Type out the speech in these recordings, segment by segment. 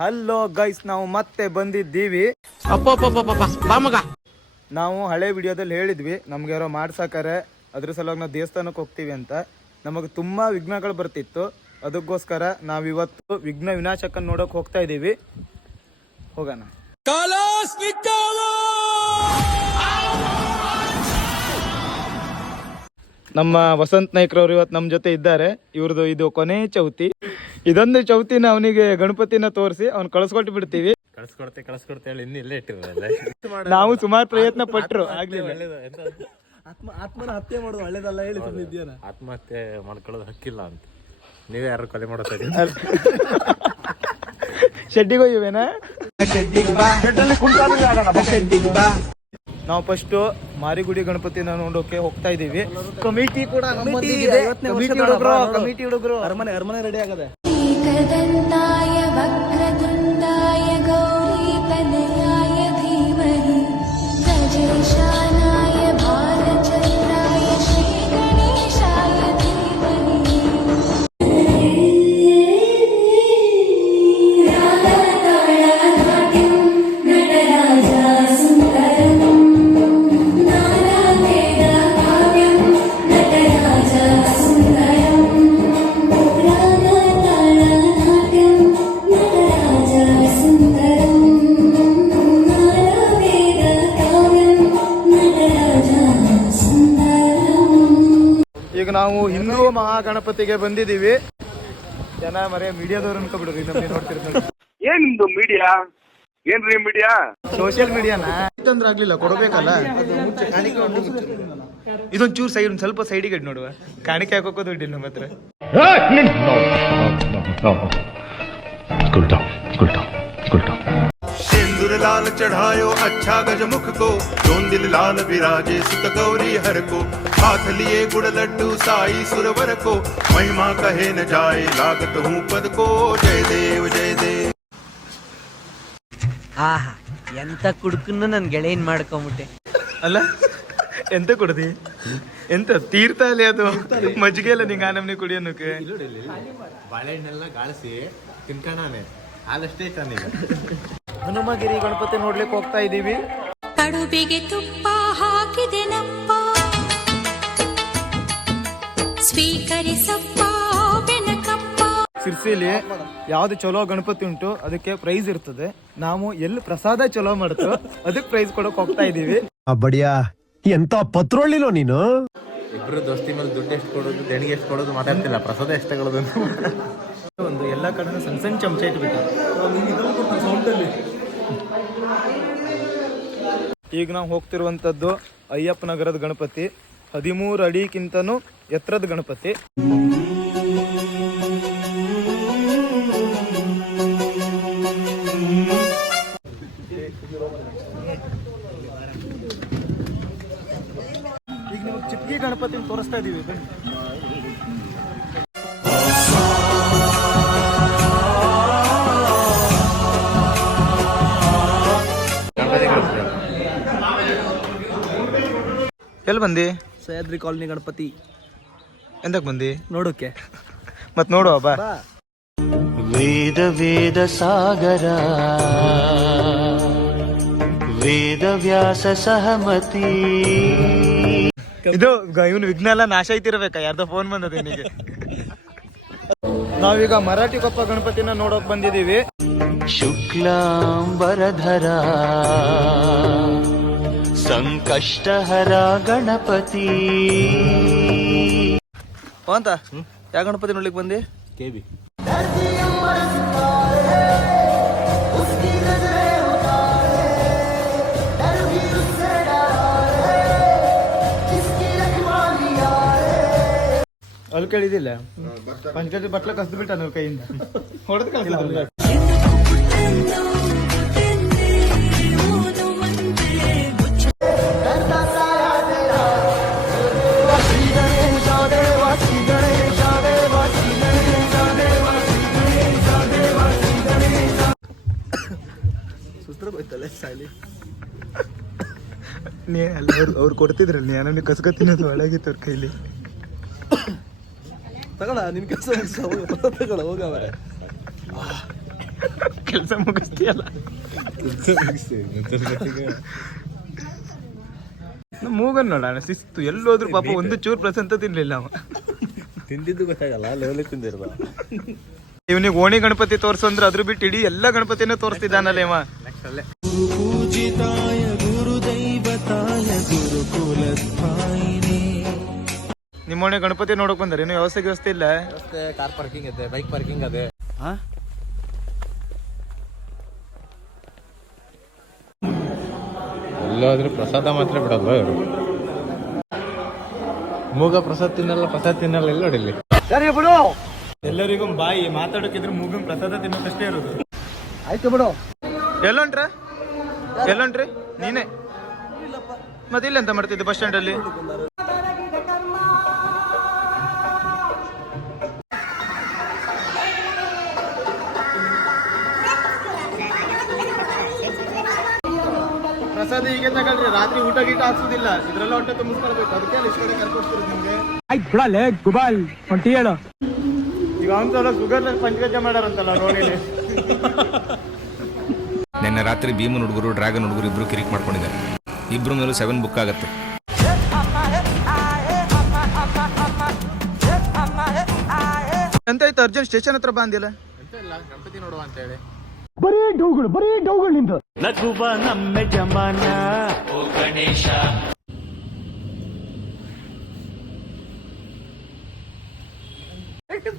Hello guys, ನಾವು ಮತ್ತೆ ಬಂದಿದ್ದೀವಿ. ನಾವು ಹಳೆ ವಿಡಿಯೋದಲ್ಲಿ ಹೇಳಿದ್ವಿ ನಮ್ಗೆ ಯಾರೋ ಮಾಡ್ಸಾಕರೆ, ಅದ್ರ ಸಲುವಾಗಿ ನಾವು ದೇವಸ್ಥಾನಕ್ಕೆ ಹೋಗ್ತೀವಿ ಅಂತ. ನಮಗೆ ತುಂಬಾ ವಿಘ್ನಗಳು ಬರ್ತಿತ್ತು, ಅದಕ್ಕೋಸ್ಕರ ನಾವಿವತ್ತು ವಿಘ್ನ ವಿನಾಶಕನ್ ನೋಡಕ್ ಹೋಗ್ತಾ ಇದೀವಿ. ಹೋಗೋಣ. ನಮ್ಮ ವಸಂತ್ ನಾಯ್ಕರವ್ರು ಇವತ್ತು ನಮ್ಮ ಜೊತೆ ಇದ್ದಾರೆ. ಇವ್ರದ್ದು ಇದು ಕೊನೆ ಚೌತಿ. ಇದೊಂದು ಚೌತಿನ ಅವನಿಗೆ ಗಣಪತಿನ ತೋರಿಸಿ ಅವ್ನು ಕಳ್ಸ್ಕೊಟ್ಟು ಬಿಡ್ತೀವಿ. ಕಳ್ಸ್ಕೊಡ್ತೆ ಹೇಳಿ ಇನ್ನು ಇಲ್ಲೇ ಇಟ್ಟಿರಲ್ಲ. ನಾವು ಸುಮಾರು ಪ್ರಯತ್ನ ಪಟ್ರು, ಆಗ್ಲಿಲ್ಲ. ಆತ್ಮನ ಹತ್ಯೆ ಮಾಡೋದು ಒಳ್ಳೇದಲ್ಲ ಹೇಳಿ ಸುಮ್ಮನಿದ್ಯಾನ. ಆತ್ಮಹತ್ಯೆ ಮಾಡ್ಕೊಳ್ಳೋದು ಹಕ್ಕಿಲ್ಲ ಅಂತ ನೀವೇ ಯಾರು ಕೊಲೆ ಮಾಡೋದು. ಶೆಡ್ಡಿಗೆ ಹೋಗಿವೇನಾ? ನಾವು ಫಸ್ಟ್ ಮಾರಿಗುಡಿ ಗಣಪತಿನ ನೋಡೋಕೆ ಹೋಗ್ತಾ ಇದೀವಿ. ಕಮಿಟಿ ಕೂಡ ಕಮಿಟಿ ಹುಡುಗರು ಅರಮನೆ ರೆಡಿ ಆಗದೆ. ಈಗ ನಾವು ಹಿಂದೂ ಮಹಾಗಣಪತಿಗೆ ಬಂದಿದ್ದೀವಿ. ಜನ ಮರೆ ಮೀಡಿಯಾದವ್ರು ಅನ್ಕೊಬಿಡ್ರಿ, ನಮಗೆ ನೋಡ್ತಿರ್ತಾರೆ. ಏನ್ ನಿಮ್ದು ಮೀಡಿಯಾ? ಏನ್ರಿ ಮೀಡಿಯಾ? ಸೋಷಿಯಲ್ ಮೀಡಿಯಾನ ತಂದ್ರೆ ಆಗ್ಲಿಲ್ಲ, ಕೊಡಬೇಕಲ್ಲ. ಇದೊಂದು ಚೂರು ಸೈಡ್, ಸ್ವಲ್ಪ ಸೈಡಿಗೆ ನೋಡುವ. ಕಾಣಿಕೆ ಹಾಕೋದು ದುಡ್ಡಿಲ್ಲ ನಮ್ಮ ಹತ್ರ. सिंदूर लाल चढ़ायो अच्छा गजमुख को, जोन दिल लाल विराजे सुत गौरी हर को, हाथ लिए गुड़ लड्डू साई सुरवर को, महिमा कहे न जाए लागत हूँ पद को, जय देव जय देव. ಆಹಾ, ಎಂತ ಕುಡುಕನ್ನು ನನ್ ಗೆಳೆಯನ್ ಮಾಡ್ಕೊಂಬಿಟ್ಟೆ. ಅಲ್ಲ ಎಂತ ಕುಡ್ದಿ? ಎಂತ ತೀರ್ಥ ಅಲ್ಲಿ ಅದು ಮಜ್ಜಿಗೆ ಅಲ್ಲ ನಿಂಗೆ ಆನಮ್ನಿ ಕುಡಿಯೋನಕ್ಕೆ. ಬಾಳೆಹಣ್ಣೆಲ್ಲ ಗಾಳಿಸಿ ತಿನ್ಕಣಾನೆ ಹಾಲಷ್ಟೇ ಚೆನ್ನಾಗಿ. ಹನುಮಗಿರಿ ಗಣಪತಿ ನೋಡ್ಲಿಕ್ಕೆ ಹೋಗ್ತಾ ಇದೀವಿ. ಕಡುಬಿಗೆ ತುಪ್ಪ ಹಾಕಿದೆ ನಪ್ಪ, ಸ್ವೀಕರಿಸಪ್ಪ ಬೆನಕಪ್ಪ. ಸಿರ್ಸಿಲಿ ಯಾವ್ದು ಚಲೋ ಗಣಪತಿ ಉಂಟು ಅದಕ್ಕೆ ಪ್ರೈಸ್ ಇರ್ತದೆ. ನಾವು ಎಲ್ಲಿ ಪ್ರಸಾದ ಚಲೋ ಮಾಡ್ತೋ ಅದಕ್ಕೆ ಪ್ರೈಸ್ ಕೊಡಕ್ ಹೋಗ್ತಾ ಇದೀವಿ. ಬಡಿಯಾ ಎಂತ ಪತ್ರೊಳ್ಳಿನೋ ನೀನು. ಇಬ್ರು ದೋಸ್ತಿ ಮೇಲೆ ದುಡ್ಡು ಎಷ್ಟು ಕೊಡೋದು, ದೇಣಿಗೆ ಎಷ್ಟು ಕೊಡೋದು ಮಾತಾಡ್ತಿಲ್ಲ, ಪ್ರಸಾದ ಎಷ್ಟು ತಗೊಳ್ಳೋದು. ಒಂದು ಎಲ್ಲ ಕಡೆ ಸಣ್ಣ ಸಣ್ಣ ಚಮಚ ಇಟ್ಬಿಟ್ಟು ಈಗ ನಾವು ಹೋಗ್ತಿರುವಂತದ್ದು ಅಯ್ಯಪ್ಪ ನಗರದ ಗಣಪತಿ. 13 ಅಡಿಗಿಂತನೂ ಎತ್ತರದ ಗಣಪತಿ. ಈಗ ನೀವು ಚಿಕ್ಕಿ ಗಣಪತಿ ತೋರಿಸ್ತಾ ಇದೀವಿ. ಎಲ್ಲಿ ಬಂದಿ? ಸಹ್ಯಾದ್ರಿ ಕಾಲನಿ ಗಣಪತಿ. ಎಂತಕ್ ಬಂದಿ? ನೋಡೋಕೆ. ಮತ್ ನೋಡುವ ಬಾ. ವೇದ ವೇದ ಸಾಗರ ವೇದ ವ್ಯಾಸ ಸಹಮತಿ. ಇದು ಇವನು ವಿಘ್ನ ಎಲ್ಲ ನಾಶ ಐತಿರ್ಬೇಕಾ? ಯಾರ್ದೋ ಫೋನ್ ಬಂದದ ಏನಿಗೆ. ನಾವೀಗ ಮರಾಠಿ ಕೊಪ್ಪ ಗಣಪತಿನ ನೋಡೋಕ್ ಬಂದಿದೀವಿ. ಶುಕ್ಲಾಂಬರಧರ ಸಂಕಷ್ಟಹರ ಗಣಪತಿ. ಅಂತ ಯಾವ ಗಣಪತಿ ನೋಡ್ಲಿಕ್ಕೆ ಬಂದಿ? KB ಅಲ್ಲಿ ಕೇಳಿದಿಲ್ಲ, ಪಂಚಾಯತಿ ಬಟ್ಲ ಕಸ್ದು ಬಿಟ್ಟ ನಾವು ಕೈಯಿಂದ ಹೊಡೆದು ಕಳಿಸಿದ್ರಲ್ಲ. ನೀ ಅಲ್ಲ ಅವ್ರು ಕೊಡ್ತಿದ್ರಲ್ಲ, ನಾನು ಕಸ್ಕ ತಿನ್ನೋದು ಒಳಗಿತ್ತು ಅವ್ರ ಕೈಲಿ. ತಗೊಳ ನಿನ್ ಕೆಲಸ ತಗೊಳ ಹೋಗವರೆ. ಕೆಲಸ ಮುಗಿಸ್ತೀಯಲ್ಲ. ಮೂಗನ್ ನೋಡೋಣ ಶಿಸ್ತು, ಎಲ್ಲೋದ್ರು ಪಾಪ ಒಂದು ಚೂರು ಪ್ರಸಂತ ತಿನ್ಲಿಲ್ಲ ಅವ. ತಿಂದಿದ್ದು ಗೊತ್ತಾಗಲ್ಲ, ಲೆವೆಲ್ ತಿಂದಿರ್ದ. ಇವನಿಗೆ ಓಣಿ ಗಣಪತಿ ತೋರ್ಸು ಅಂದ್ರೆ ಅದ್ರ ಬಿಟ್ಟು ಇಡೀ ಎಲ್ಲ ಗಣಪತಿನೇ ತೋರಿಸ್ತಿದ್ದಾನಲ್ಲ ಇವ. ನೆಕ್ಸ್ಟ್ ಅಲ್ಲೇ ಪೂಜಿತಾಯ ಗುರುದೈವತಾಯ ಗುರುಕುಲಸ್ಥಾಯಿನೇ. ನಿಮ್ಮ ಓಣಿ ಗಣಪತಿ ನೋಡಕ್ ಬಂದಾರೆ, ಏನು ವ್ಯವಸ್ಥೆ ಇಲ್ಲ. ವ್ಯವಸ್ಥೆ, ಕಾರ್ ಪಾರ್ಕಿಂಗ್ ಇದೆ, ಬೈಕ್ ಪಾರ್ಕಿಂಗ್ ಅದೇ. ಎಲ್ಲಾದ್ರೂ ಪ್ರಸಾದ ಮಾತ್ರ ಬಿಡಲ್ವಾ ಇವರು? ಮೂಗ ಪ್ರಸಾದ ತಿನ್ನಲ್ಲ ಎಲ್ಲ ನೋಡಿಲ್ಲಿ. ಎಲ್ಲರಿಗೂ ಬಾಯಿ ಮಾತಾಡೋಕಿದ್ರೆ ಮೂಗನ್ ಪ್ರಸಾದ ತಿನ್ನೋಕಷ್ಟೇ ಇರೋದು. ಆಯ್ತು ಬಿಡು. ಎಲ್ಲೊಂಟ್ರಿ ನೀನೇ ಮತ್ತೆ ಇಲ್ಲ ಎಂತ ಮಾಡ್ತಿದ್ದೆ ಬಸ್ ಸ್ಟ್ಯಾಂಡ್ ಅಲ್ಲಿ? ಪ್ರಸಾದ ಹೀಗೆ ತಗೊಳ್ರಿ, ರಾತ್ರಿ ಊಟ ಗೀಟ ಹಾಕ್ಸೋದಿಲ್ಲ, ಇದ್ರೆಲ್ಲ ಹೊಟ್ಟೆ ತುಂಬಿಸ್ಕೊಳ್ಬೇಕು. ಅದಕ್ಕೆ ಅಲ್ಲಿ ಇಷ್ಟ ಕರ್ಕೊಡ್ತಿರೋದು ನಿಮ್ಗೆ. ಈಗ ಅವ್ನ ಸಲ ಶುಗರ್ ಪಂಚಗಜ್ಜ ಮಾಡಾರಂತಲ್ಲ ರೋಣಿಲಿ. ನಿನ್ನೆ ರಾತ್ರಿ ಭೀಮನ್ ಹುಡುಗರು ಡ್ರ್ಯಾಗನ್ ಹುಡುಗರು ಇಬ್ರು ಕಿರಿಕ್ ಮಾಡ್ಕೊಂಡಿದ್ದಾರೆ. ಇಬ್ರು ಮೇಲೂ 7 ಬುಕ್ ಆಗತ್ತೆ. ಎಂತ ಆಯ್ತು ಅರ್ಜುನ್ ಸ್ಟೇಷನ್ ಹತ್ರ ಬಂದಿಲ್ಲ? ಎಂತ ಇಲ್ಲ, ಗಣಪತಿ ನೋಡುವ ಅಂತ ಹೇಳಿ. ನಗುವ ನಮ್ಮ ಜಮಾನ ಓ ಗಣೇಶ.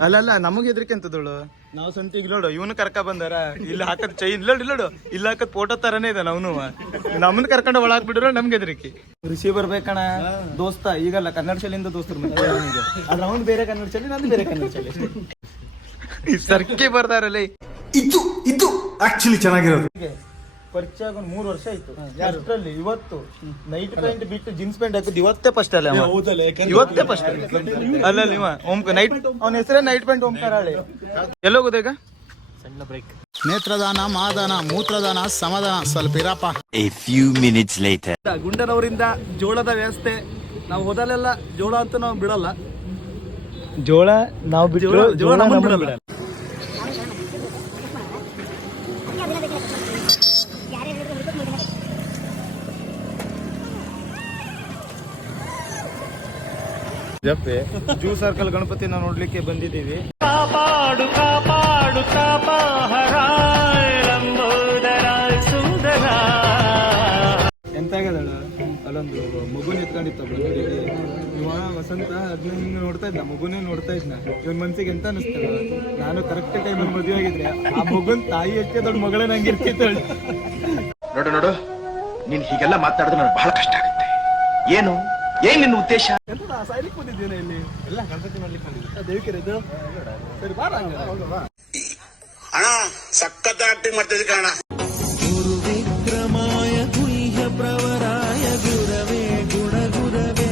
ಅಲ್ಲ ನಮಗೆ ಹೆದರಿಕೆ ಅಂತದಳು. ನಾವು ಸಂತಿಗೆ ನೋಡು ಇವನು ಕರ್ಕ ಬಂದಾರ, ಇಲ್ಲಿ ಹಾಕದ್ ಚೈನ್ ಇಲ್ಲೋಡು, ಇಲ್ಲಿ ಹಾಕದ್ ಫೋಟೋ ತರನೇ ಇದ್ದಾನ ಅವನು. ನಮ್ಮನ್ನ ಕರ್ಕೊಂಡು ಒಳಗ್ ಬಿಡ್ರು ನಮ್ಗೆ ಹೆದರಿಕೆ. ಋಷಿ ಬರ್ಬೇಕಣ ದೋಸ್ತ, ಈಗಲ್ಲ ಕನ್ನಡ ಶಾಲೆಯಿಂದ ದೋಸ್ತರು ಮತ್ತೆ ಅವನಿಗೆ. ಆದ್ರೆ ಅವ್ನು ಬೇರೆ ಕನ್ನಡ ಶಾಲೆ, ನಂದು ಬೇರೆ ಕನ್ನಡ ಶಾಲೆ. ಈ ಸರ್ಕಿ ಬರ್ತಾರಲ್ಲಿ ಇದು ಆಕ್ಚುಲಿ ಚೆನ್ನಾಗಿರೋದು. ಪರಿಚಯ ಆಗ 3 ವರ್ಷ ಆಯ್ತು. ಅಷ್ಟರಲ್ಲಿ ಇವತ್ತು ನೈಟ್ ಪ್ಯಾಂಟ್ ಬಿಟ್ಟು ಜೀನ್ಸ್ ಪ್ಯಾಂಟ್ ಹಾಕಿದ್ ಇವತ್ತೇ ಫಸ್ಟ್ ಅಲ್ಲ, ಇವತ್ತೇ ಫಸ್ಟ್ ಅಲ್ಲ ಇವ ಓಂಕಾರ ನೈಟ್, ಅವನ ಹೆಸರೇ ನೈಟ್ ಪ್ಯಾಂಟ್ ಓಂಕಾರ ಹಳೆ. ಎಲ್ಲೋಗುದ ಈಗ? ಸಣ್ಣ ಬ್ರೇಕ್. ನೇತ್ರದಾನ, ಮಾದಾನ, ಮೂತ್ರದಾನ, ಸಮಾಧಾನ. ಸ್ವಲ್ಪ ಇರಪ್ಪ. A few minutes later. ಗುಂಡನವರಿಂದ ಜೋಳದ ವ್ಯವಸ್ಥೆ. ನಾವು ಹೋದಲ್ಲೆಲ್ಲ ಜೋಳ ಅಂತ ನಾವು ಬಿಡಲ್ಲ. ಜೋಳ ನಾವು ಬಿಟ್ಟು ಜೋಳ ನಮ್ಮನ್ನ ಬಿಡಲ್ಲ. ಜಪ್ಪೆ ಜೂ ಸರ್ಕಲ್ ಗಣಪತಿನ ನೋಡ್ಲಿಕ್ಕೆ ಬಂದಿದ್ದೀವಿ. ಕಾಪಾಡು ಕಾಪಾಡು ತಾಪಹರ ಲಂಬೋದರ ಸುಂದರ. ಎಂತ ಆಗದಳು ಅಲ್ಲೊಂದು ಮಗುನ ಎತ್ಕೊಂಡಿತ್ತು ಬಂದಿದ್ದೀವಿ. ಇವ ವಸಂತ ಅದನ್ನ ಹಿಂಗೆ ನೋಡ್ತಾ ಇದ್ದ, ಮಗುನೇ ನೋಡ್ತಾ ಇದ್ನ. ಇವನ್ ಮನ್ಸಿಗೆ ಎಂತ ಅನಿಸ್ತದ, ನಾನು ಕರೆಕ್ಟ್ ಟೈಮಲ್ಲಿ ಮದುವೆ ಆಗಿದ್ರೆ ಆ ಮಗುನ್ ತಾಯಿ ಎಷ್ಟೇ ದೊಡ್ಡ ಮಗಳೇ ನಂಗೆ ಇರ್ತಿದ್ದಾಳೆ. ನೋಡು ನೀನ್ ಹೀಗೆಲ್ಲ ಮಾತಾಡಿದ್ರೆ ನನಗೆ ಬಹಳ ಕಷ್ಟ ಆಗುತ್ತೆ. ಏನ್ ನಿನ್ನ ಉದ್ದೇಶ? ಸಾಯ್ಲಿಕ್ಕೆ ಬಂದಿದ್ದೇನೆ ಇಲ್ಲಿ. ಎಲ್ಲ ಗಣಪತಿ ಮಾಡ್ಲಿಕ್ಕೆ ಬಂದಿದ್ದೆ. ದೇವಿಕೆರೆ ಇದು ಸರಿ ಬಾರ ಅಣ್ಣ ಸಖತ್ ಆಕ್ಟಿಂಗ್ ಮಾಡ್ತಿದ್ದೆ ಕಣ. ಗುರು ವಿಕ್ರಮಾಯ ಗುಹ್ಯ ಪ್ರವರಾಯ ಗುರವೇ ಗುಣಗುರವೇ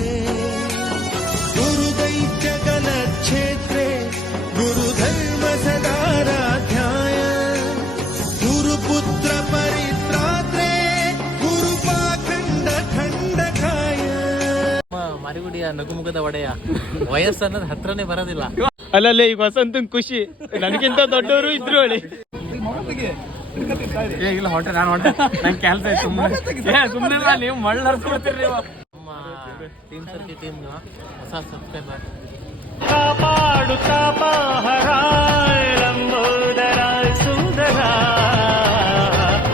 ಗುರುದೈತ್ಯ ಕಲಕ್ಷೇತ್ರೇ ಗುರುಧರ್ಮ ಸದಾರಾಧ್ಯಾಯ ಗುರುಪುತ್ರ ಪರಿತ್ರಾತ್ರೇ ಗುರುಪಾಖಂಡ ಖಂಡಕಾಯ. ಮಾರಿಗುಡಿಯ ನಗುಮುಖದ ಒಡೆಯ ವಯಸ್ಸನ್ನೋದು ಹತ್ರನೇ ಬರೋದಿಲ್ಲ. ಅಲ್ಲಲ್ಲೇ ಈಗ ವಸಂತನ್ ಖುಷಿ, ನನಗಿಂತ ದೊಡ್ಡವರು ಇದ್ರು ಹೇಳಿ. ಇಲ್ಲ ಹೊಂಟೆ, ನಾನು ಹೊಂಟೆ, ನಂಗೆ ಕೆಲಸ ಆಯ್ತು. ಸುಮ್ಮನೆ ನೀವು ಮಳ್ಳರ್ಸ್ಕೊಡ್ತೀರಿ. ನಮ್ಮ ಟೀಮ್ ಸರ್ಕಿ ಟೀಮ್ ಹೊಸ ಸಬ್ಸ್ಕ್ರೈಬರ್. ಕಾಪಾಡು ತಾಪಹರ ಲಂಬೋದರ ಸುಂದರ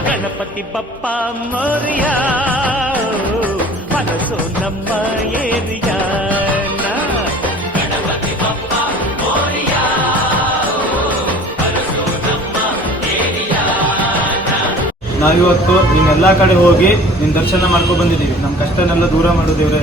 ಗಣಪತಿ ಬಪ್ಪ ಮೋರಿಯ ಮನಸ್ಸು ನಮ್ಮ ಏರಿಯಾ. ಗಣಪತಿ ಬಪ್ಪ ಮೋರಿಯ ಮನಸ್ಸು ನಮ್ಮ ಏರಿಯಾ. ನಾವಿವತ್ತು ನಿಮ್ಮೆಲ್ಲಾ ಕಡೆ ಹೋಗಿ ನಿನ್ ದರ್ಶನ ಮಾಡ್ಕೊ ಬಂದಿದ್ದೀವಿ. ನಮ್ ಕಷ್ಟನೆಲ್ಲ ದೂರ ಮಾಡು ದೇವ್ರೆ.